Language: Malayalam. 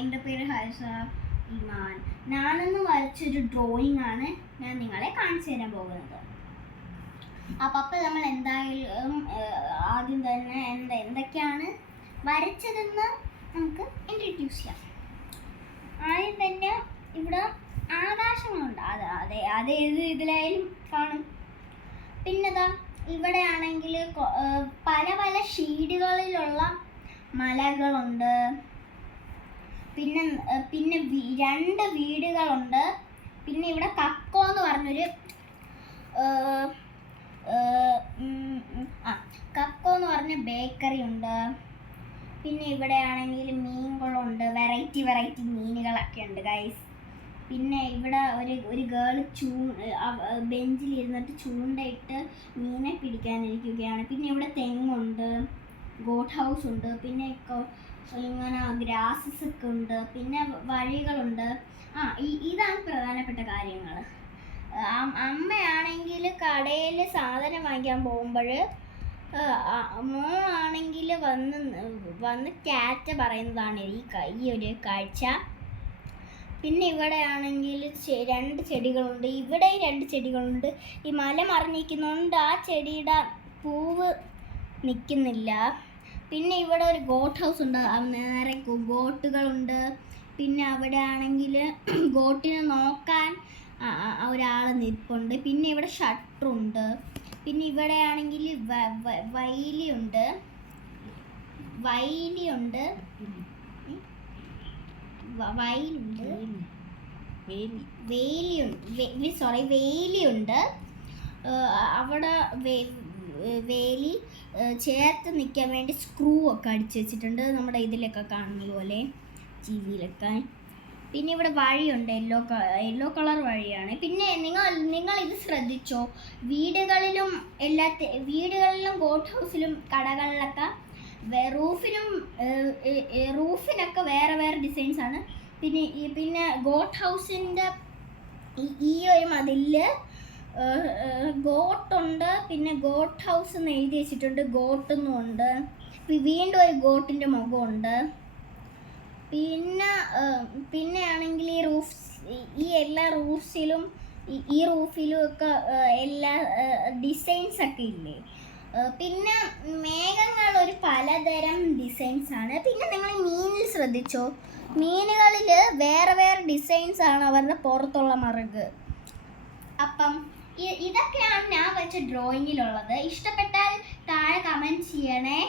എൻ്റെ പേര് ഹൈസ ഇമാൻ. ഞാനൊന്ന് വരച്ചൊരു ഡ്രോയിങ് ആണ് ഞാൻ നിങ്ങളെ കാണിച്ചു തരാൻ പോകുന്നത്. അപ്പം നമ്മൾ എന്തായാലും ആദ്യം തന്നെ എന്തൊക്കെയാണ് വരച്ചതെന്ന് നമുക്ക് ഇൻട്രൊഡ്യൂസ് ചെയ്യാം. ആദ്യം തന്നെ ഇവിടെ ആകാശങ്ങളുണ്ട്, അത് ഇതിലായാലും കാണും. പിന്നെതാ ഇവിടെ ആണെങ്കിൽ പല പല ഷെയ്ഡുകളിലുള്ള മലകളുണ്ട്. പിന്നെ 2 വീടുകളുണ്ട്. പിന്നെ ഇവിടെ കക്കോ എന്ന് പറഞ്ഞൊരു കക്കോ എന്ന് പറഞ്ഞ ബേക്കറി ഉണ്ട്. പിന്നെ ഇവിടെ ആണെങ്കിൽ മീനുകളുണ്ട്, വെറൈറ്റി മീനുകളൊക്കെ ഉണ്ട് ഗൈസ്. പിന്നെ ഇവിടെ ഒരു ഗേൾ ബെഞ്ചിലിരുന്നിട്ട് ചൂണ്ടയിട്ട് മീനെ പിടിക്കാനിരിക്കുകയാണ്. പിന്നെ ഇവിടെ തെങ്ങുണ്ട്, ഗോട്ട് ഹൗസ് ഉണ്ട്, പിന്നെ ഇങ്ങനെ ഗ്രാസസ് ഒക്കെ ഉണ്ട്, പിന്നെ വഴികളുണ്ട്. ഇതാണ് പ്രധാനപ്പെട്ട കാര്യങ്ങൾ. അമ്മയാണെങ്കിൽ കടയിൽ സാധനം വാങ്ങിക്കാൻ പോകുമ്പോൾ മോളാണെങ്കിൽ വന്ന് ക്യാറ്റ് പറയുന്നതാണ് ഈ ഒരു കാഴ്ച. പിന്നെ ഇവിടെ ആണെങ്കിൽ 2 ചെടികളുണ്ട്, ഇവിടെ 2 ചെടികളുണ്ട്. ഈ മല മറിഞ്ഞിരിക്കുന്നതുകൊണ്ട് ആ ചെടിയുടെ പൂവ് നിൽക്കുന്നില്ല. പിന്നെ ഇവിടെ ഒരു ഗോട്ട് ഹൗസ് ഉണ്ട്, നേരെ ഗോട്ടുകളുണ്ട്. പിന്നെ അവിടെ ആണെങ്കിൽ ഗോട്ടിനെ നോക്കാൻ ഒരാൾ നിൽപ്പുണ്ട്. പിന്നെ ഇവിടെ ഷട്ടറുണ്ട്. പിന്നെ ഇവിടെ ആണെങ്കിൽ വേലിയുണ്ട്. അവിടെ വേലി ചേർത്ത് നിൽക്കാൻ വേണ്ടി സ്ക്രൂ ഒക്കെ അടിച്ചു വെച്ചിട്ടുണ്ട്, നമ്മുടെ ഇതിലൊക്കെ കാണുന്നത് പോലെ ടിവിയിലൊക്കെ. പിന്നെ ഇവിടെ വഴിയുണ്ട്, യെല്ലോ കളർ വഴിയാണ്. പിന്നെ നിങ്ങൾ ഇത് ശ്രദ്ധിച്ചോ, വീടുകളിലും ഗോട്ട് ഹൗസിലും കടകളിലൊക്കെ റൂഫിനൊക്കെ വേറെ ഡിസൈൻസ് ആണ്. പിന്നെ ഗോട്ട് ഹൗസിൻ്റെ ഈ ഒരു മതിലിൽ ഗോട്ടുണ്ട്. പിന്നെ ഗോട്ട് ഹൗസ് എന്ന് എഴുതി വെച്ചിട്ടുണ്ട്, ഗോട്ടെന്നും ഉണ്ട്. വീണ്ടും ഒരു ഗോട്ടിൻ്റെ മുഖമുണ്ട്. പിന്നെ ആണെങ്കിൽ ഈ എല്ലാ റൂഫിലും ഒക്കെ എല്ലാ ഡിസൈൻസ് ഒക്കെ ഇല്ലേ. പിന്നെ മേഘങ്ങൾ ഒരു പലതരം ഡിസൈൻസ് ആണ്. പിന്നെ നിങ്ങൾ മീനിൽ ശ്രദ്ധിച്ചോ, മീനുകളിൽ വേറെ ഡിസൈൻസ് ആണ് അവരുടെ പുറത്തുള്ള മറുക്. അപ്പം ഇതൊക്കെയാണ് ഞാൻ വെച്ച ഡ്രോയിങ്ങിലുള്ളത്. ഇഷ്ടപ്പെട്ടാൽ താഴെ കമൻറ്റ് ചെയ്യണേ.